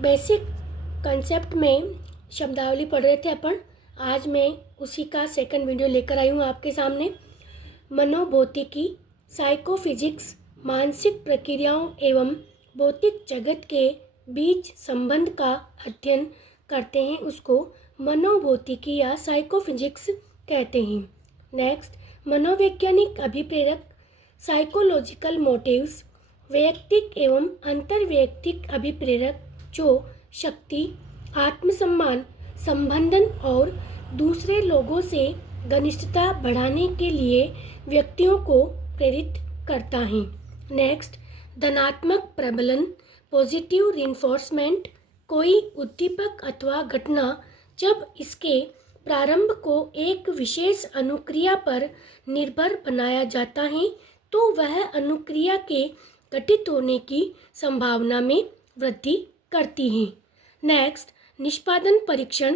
Basic concept में शब्दावली पढ़ रहे थे अपन। आज मैं उसी का सेकंड वीडियो लेकर आई हूँ आपके सामने। मनोभौतिकी, साइकोफिजिक्स, मानसिक प्रक्रियाओं एवं भौतिक जगत के बीच संबंध का अध्ययन करते हैं, उसको मनोभौतिकी या साइकोफिजिक्स कहते हैं। नेक्स्ट, मनोवैज्ञानिक अभिप्रेरक, साइकोलॉजिकल मोटिव्स, वैयक्तिक एवं अंतर्वैयक्तिक अभिप्रेरक जो शक्ति, आत्मसम्मान, संबंधन और दूसरे लोगों से घनिष्ठता बढ़ाने के लिए व्यक्तियों को प्रेरित करता है। नेक्स्ट, धनात्मक प्रबलन, पॉजिटिव रिइंफोर्समेंट, कोई उद्दीपक अथवा घटना जब इसके प्रारंभ को एक विशेष अनुक्रिया पर निर्भर बनाया जाता है तो वह अनुक्रिया के घटित होने की संभावना में वृद्धि करती हैं। नेक्स्ट, निष्पादन परीक्षण,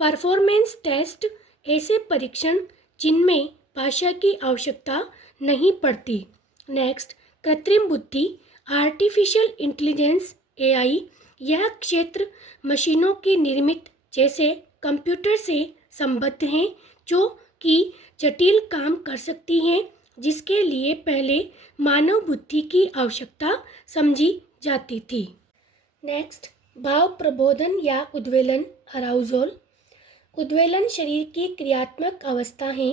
परफॉर्मेंस टेस्ट, ऐसे परीक्षण जिनमें भाषा की आवश्यकता नहीं पड़ती। नेक्स्ट, कृत्रिम बुद्धि, आर्टिफिशियल इंटेलिजेंस एआई, यह क्षेत्र मशीनों की निर्मित जैसे कंप्यूटर से संबद्ध हैं जो कि जटिल काम कर सकती हैं जिसके लिए पहले मानव बुद्धि की आवश्यकता समझी जाती थी। नेक्स्ट, भाव प्रबोधन या उद्वेलन, अराउजल, उद्वेलन शरीर की क्रियात्मक अवस्था है।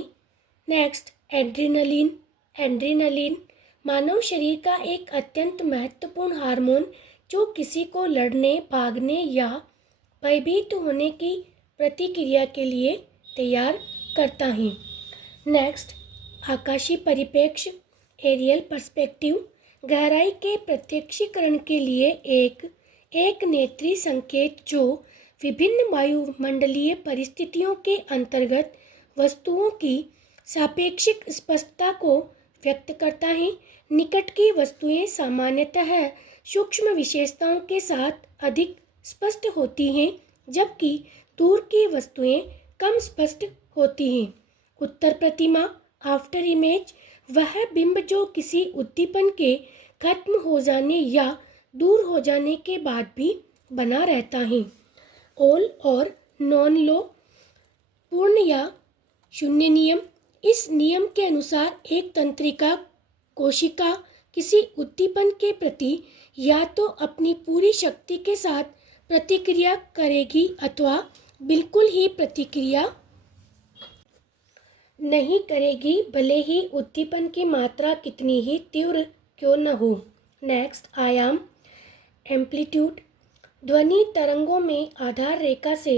नेक्स्ट, एड्रेनलिन, एड्रेनलिन मानव शरीर का एक अत्यंत महत्वपूर्ण हार्मोन जो किसी को लड़ने, भागने या भयभीत होने की प्रतिक्रिया के लिए तैयार करता है। नेक्स्ट, आकाशीय परिप्रेक्ष्य, एरियल पर्सपेक्टिव, गहराई के प्रत्यक्षीकरण के लिए एक नेत्री संकेत जो विभिन्न वायुमंडलीय परिस्थितियों के अंतर्गत वस्तुओं की सापेक्षिक स्पष्टता को व्यक्त करता है। निकट की वस्तुएं सामान्यतः सूक्ष्म विशेषताओं के साथ अधिक स्पष्ट होती हैं जबकि दूर की वस्तुएं कम स्पष्ट होती हैं। उत्तर प्रतिमा, आफ्टर इमेज, वह बिंब जो किसी उद्दीपन के खत्म हो जाने या दूर हो जाने के बाद भी बना रहता है। ऑल और नॉन लॉ, पूर्ण या शून्य नियम, इस नियम के अनुसार एक तंत्रिका कोशिका किसी उद्दीपन के प्रति या तो अपनी पूरी शक्ति के साथ प्रतिक्रिया करेगी अथवा बिल्कुल ही प्रतिक्रिया नहीं करेगी, भले ही उद्दीपन की मात्रा कितनी ही तीव्र क्यों न हो। नेक्स्ट, आयाम, एम्पलीट्यूड, ध्वनि तरंगों में आधार रेखा से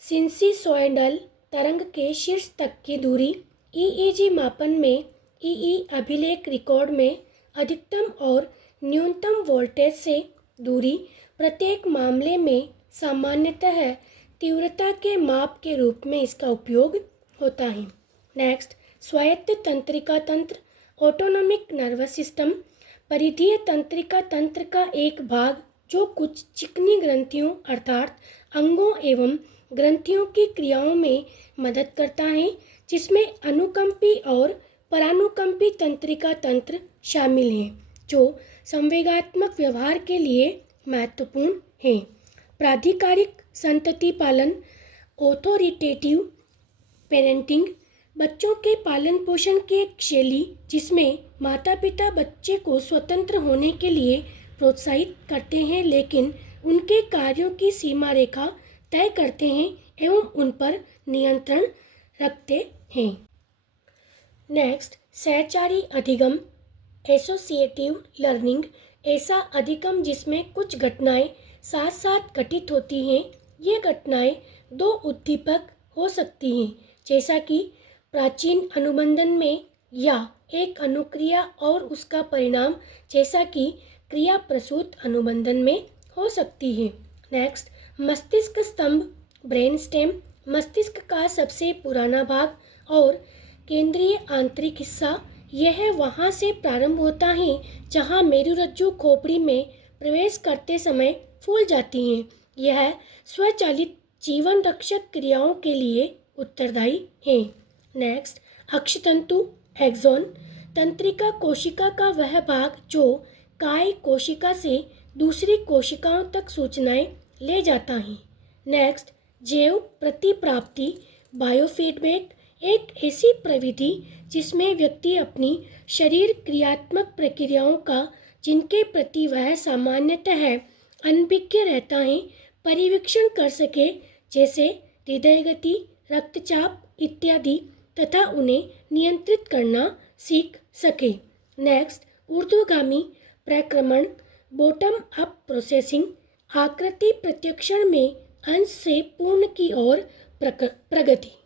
सिनसिसॉइडल तरंग के शीर्ष तक की दूरी, ईईजी मापन में ईई अभिलेख रिकॉर्ड में अधिकतम और न्यूनतम वोल्टेज से दूरी, प्रत्येक मामले में सामान्यतः तीव्रता के माप के रूप में इसका उपयोग होता है। नेक्स्ट, स्वायत्त तंत्रिका तंत्र, ऑटोनोमिक नर्वस सिस्टम, परिधीय तंत्रिका तंत्र का एक भाग जो कुछ चिकनी ग्रंथियों अर्थात अंगों एवं ग्रंथियों की क्रियाओं में मदद करता है जिसमें अनुकंपी और परानुकंपी तंत्रिका तंत्र शामिल हैं जो संवेगात्मक व्यवहार के लिए महत्वपूर्ण हैं। प्राधिकारिक संतति पालन, ऑथोरिटेटिव पेरेंटिंग, बच्चों के पालन पोषण की एक शैली जिसमें माता पिता बच्चे को स्वतंत्र होने के लिए प्रोत्साहित करते हैं लेकिन उनके कार्यों की सीमा रेखा तय करते हैं एवं उन पर नियंत्रण रखते हैं। नेक्स्ट, सहचारी अधिगम, एसोसिएटिव लर्निंग, ऐसा अधिगम जिसमें कुछ घटनाएं साथ साथ घटित होती हैं। ये घटनाएं दो उद्दीपक हो सकती हैं जैसा कि प्राचीन अनुबंधन में या एक अनुक्रिया और उसका परिणाम जैसा कि क्रिया प्रसूत अनुबंधन में हो सकती है। नेक्स्ट, मस्तिष्क स्तंभ, ब्रेन स्टेम, मस्तिष्क का सबसे पुराना भाग और केंद्रीय आंतरिक हिस्सा, यह वहाँ से प्रारंभ होता है जहाँ मेरुरज्जु खोपड़ी में प्रवेश करते समय फूल जाती हैं। यह स्वचालित जीवन रक्षक क्रियाओं के लिए उत्तरदायी है। नेक्स्ट, अक्षतंतु, एक्सॉन, तंत्रिका कोशिका का वह भाग जो काय कोशिका से दूसरी कोशिकाओं तक सूचनाएं ले जाता है। नेक्स्ट, जैव प्रतिप्राप्ति बायोफीडबैक एक ऐसी प्रविधि जिसमें व्यक्ति अपनी शरीर क्रियात्मक प्रक्रियाओं का जिनके प्रति वह सामान्यतः अनभिज्ञ रहता है परीक्षण कर सके, जैसे हृदय गति, रक्तचाप इत्यादि, तथा उन्हें नियंत्रित करना सीख सके। नेक्स्ट, ऊर्ध्वगामी प्रक्रमण बॉटम अप प्रोसेसिंग आकृति प्रत्याक्षण में अंश से पूर्ण की ओर प्रगति।